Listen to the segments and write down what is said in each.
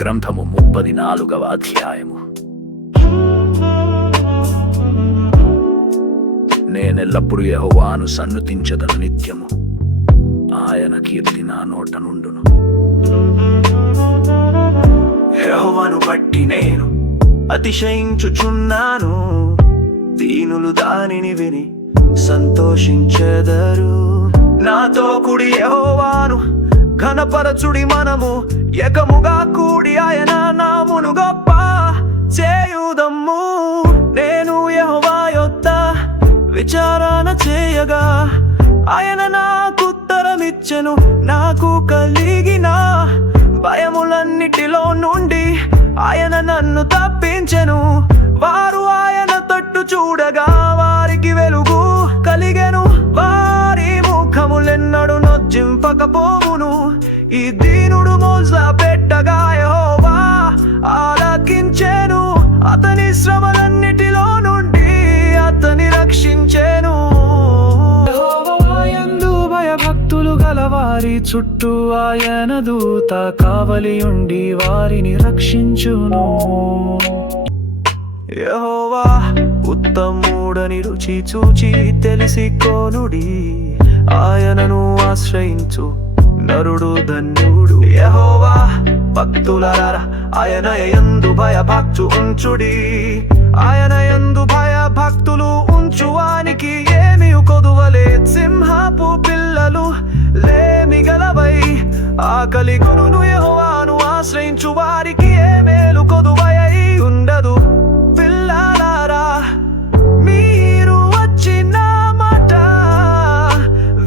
గ్రంథము 34వ అధ్యాయము. నేనెల్లప్పుడు యెహోవాను సన్నుతించెదను నిత్యము, ఆయన కీర్తి నా నోట నుండును. యెహోవాను బట్టి నేను అతిశయించుచున్నాను, దీనులు దానిని విని సంతోషించెదరు. నాతో కూడి యెహోవాను ఘనపరచుడి, మనము ఏకముగా కూడి ఆయన నామమును గొప్ప చేయుదము. నేను యెహోవా యొద్ద విచారణ చేయగా ఆయన నాకు ఉత్తరమిచ్చెను. నాకు కలిగిన భయములన్నిటిలో నుండి ఆయన నన్ను తప్పించెను. వారు ఆయన తట్టు చూడగా వారికి వెలుగు కలిగెను, వారి ముఖములెన్నడు నొజ్జింపకపోవును. ఈ దీనుడు మోజ పెట్టగా యెహోవా ఆలకించెను, అతని శ్రమలన్నిటిలో నుండి అతని రక్షించెను. యెహోవా యందు భయభక్తులు గలవారి చుట్టూ ఆయన దూత కావలియుండి వారిని రక్షించును. యెహోవా ఉత్తముడని రుచి చూచి తెలిసికోనుడి, ఆయనను ఆశ్రయించు నరుడు ధన్యుడు. యెహోవా భక్తులారా, ఆయన యందు భయభక్తు ఉంచుడి. ఆయన యందు భయభక్తులు ఉంచువానికి ఏమి కొదువలే. సింహపు పిల్లలు లేమి గలవై ఆకలి కొనును, యెహోవాను ఆశ్రయించు వారికి ఏ మేలు కొదువై ఉండదు. పిల్లలారా, మీరు వచ్చిన మాట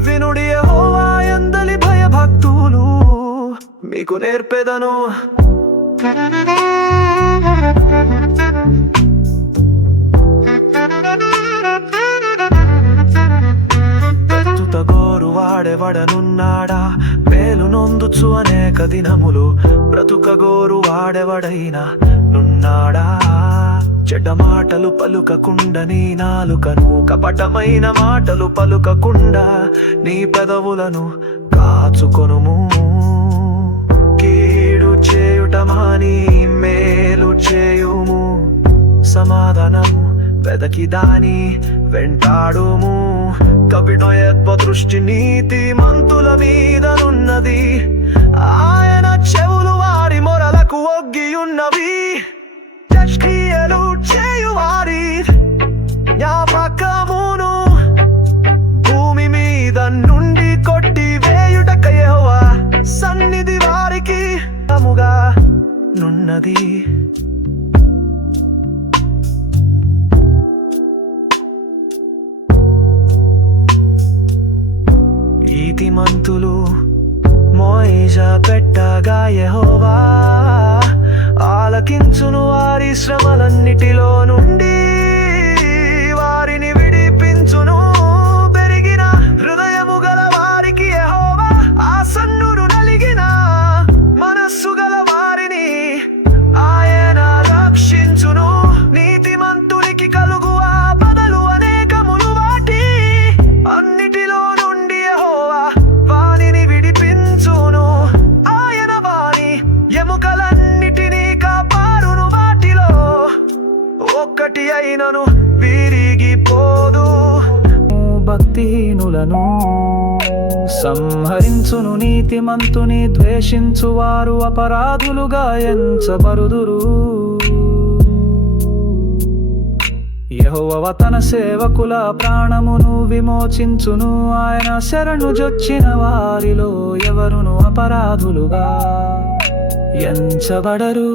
వినుడి, యెహోవా యందలి భయభక్తులు మీకు నేర్పెదను. బ్రతుకగోరు వాడెవడనున్నాడా, మేలు నొందుచు అనేక దినములు బ్రతుకగోరు వాడెవడైనా నున్నాడా. చెడ్డ మాటలు పలుకకుండా నీ నాలుకను, కపటమైన మాటలు పలుకకుండా నీ పెదవులను కాచుకొనుము. కీడు చేయుట మాని మేలు చేయుము, సమాధానము వెదకి దాని వెంటాడుము. కవిడయత్వ దృష్టి నీతి మంతుల మీదనున్నది, ఆయన చెవులు వారి మొరలకు ఒగ్గియున్నవి. క్రియలు చేయువారి జ్ఞాపకమును భూమి మీద నుండి కొట్టి వేయుటక యెహోవా సన్నిధి వారికి తముగా నున్నది. నీతిమంతులు మోయిజ పెట్టగా యెహోవా ఆలకించును, వారి శ్రమలన్నిటిలో నుండి వారిని విడిపించును. పెరిగిన హృదయము గల వారికి యెహోవా ఆసన్నుడు, నలిగిన మనస్సు గల వారిని ఆయన రక్షించును. నీతిమంతునికి కలుగు ఆపదలు అనేకములు, వాటి అన్నిటిలో నుండి యెహోవా వానిని విడిపించును. ఆయన వాని ఎముకలన్నిటినీ కాపాడును, వాటిలో ఒక్కటి అయినను విరిగిపోదు. భక్తిహీనులను సంహరించును, నీతిమంతుని ద్వేషించు వారు అపరాధులుగా ఎంచబడుదురు. యెహోవా తన సేవకుల ప్రాణమును విమోచించును, ఆయన శరణు జొచ్చిన వారిలో ఎవరును అపరాధులుగా ఎంచబడరు.